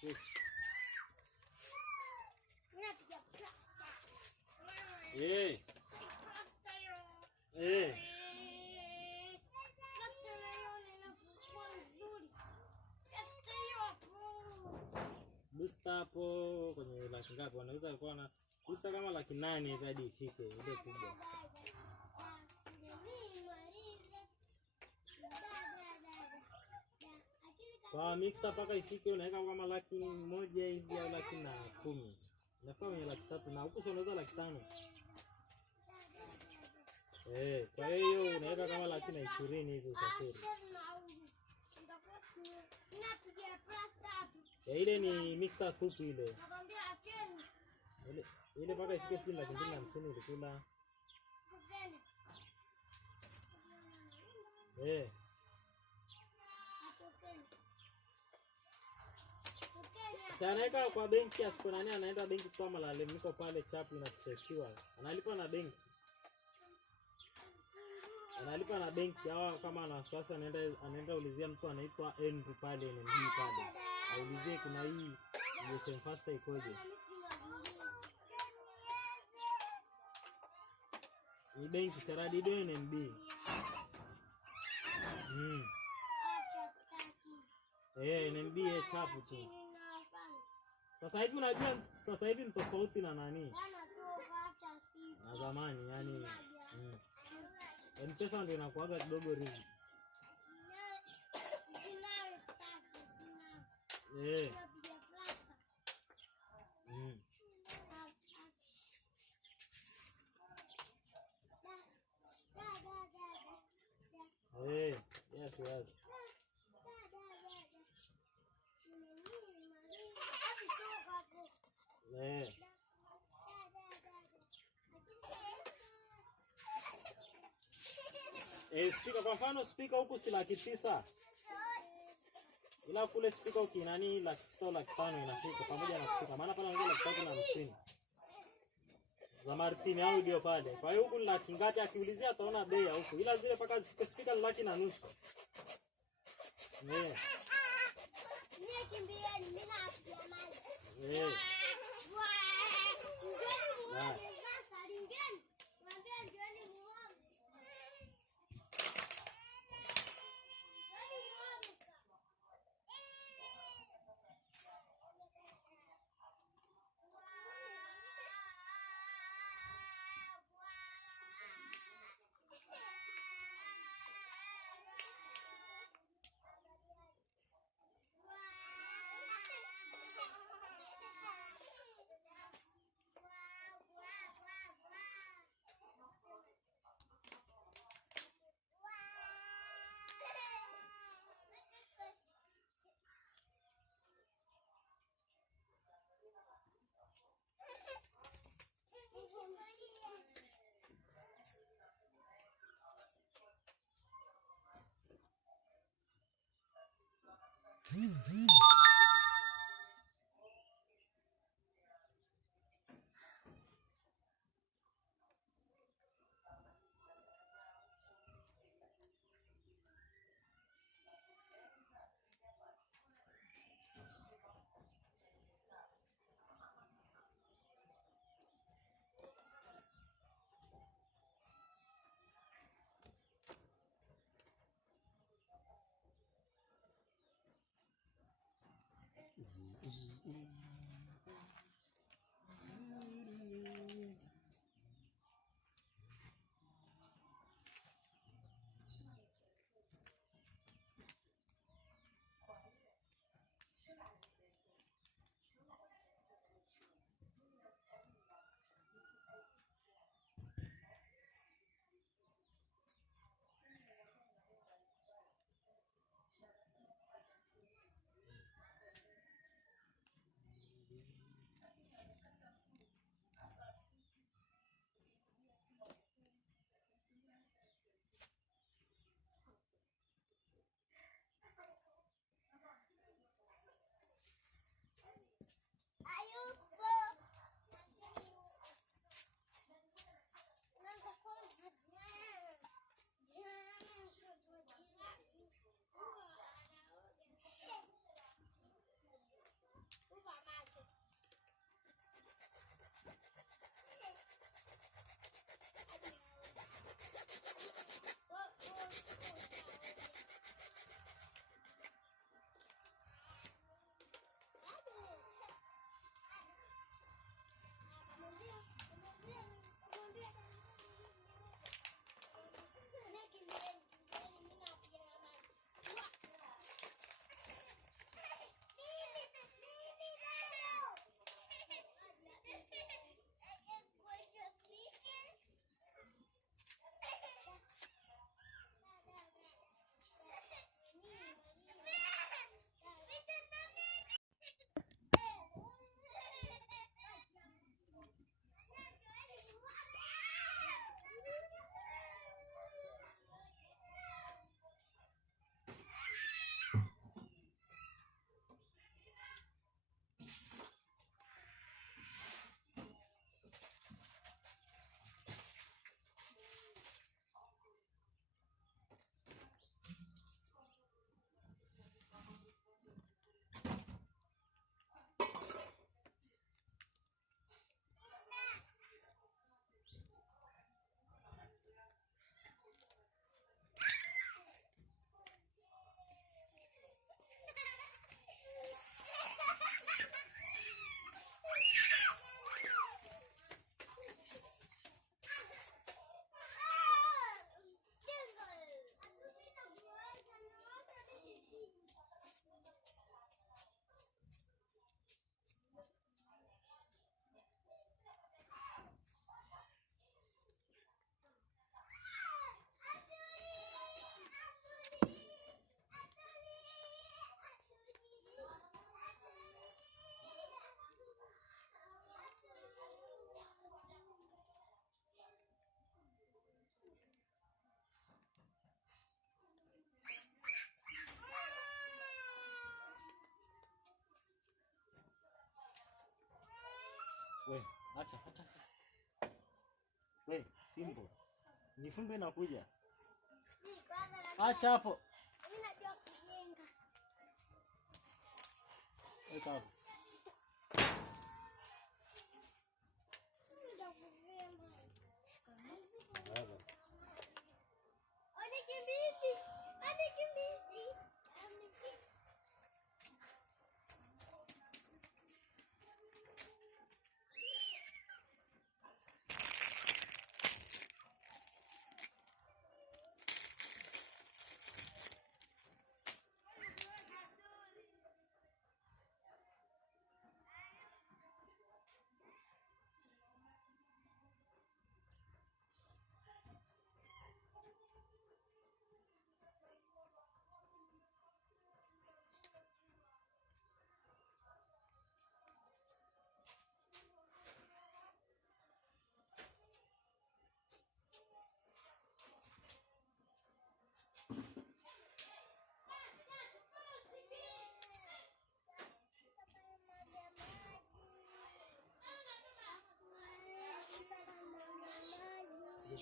push. Eh. Eh. Booster hapo kwenye laki ngapi? Wanaweza kuwa na booster kama laki 8 hivi hadi ifike ile kubwa. Kwa mixer paka ifike unaweka kama laki 1 hivi au laki 10. Inafaa kwenye laki 3 na huko unaweza laki 5. Kwa hiyo unaweka kama laki 20 hivi usafiri. Ile ni mixer tupu ile. Ile paka ifike shilingi laki 250 ulikula. Sanaweka kwa benki asipo nani anaenda benki kwa malalamiko pale chapu inapresiwa. Analipa na benki. Analipa na benki hawa kama ana wasiwasi anaenda ulizia mtu anaitwa Andrew pale NMB pale. Aulizie kuna hii USM Faster ikoje. Ni benki Saradi do NMB. NMB chapu tu. Sasa hivi unajua sasa hivi ni tofauti na nani? Na zamani yani M-Pesa ndio inakuaga kidogo riziki. Yes. Speaker kwa mfano speaker huku si laki 9. Ila kule speaker ukinani laki 6 au laki 5 inafika pamoja na speaker. Maana pale ongea laki 350. Za Martin audio pale. Kwa hiyo huku ni laki ngapi akiulizia ataona bei ya huku. Ila zile paka zifike speaker ni laki na nusu. We, acha. We, fimbo. Ni fimbo inakuja. Acha hapo. Mimi najua kujenga. Weka hapo.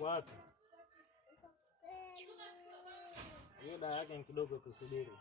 Wapi? Hiyo dawa yake ni kidogo, tusubiri.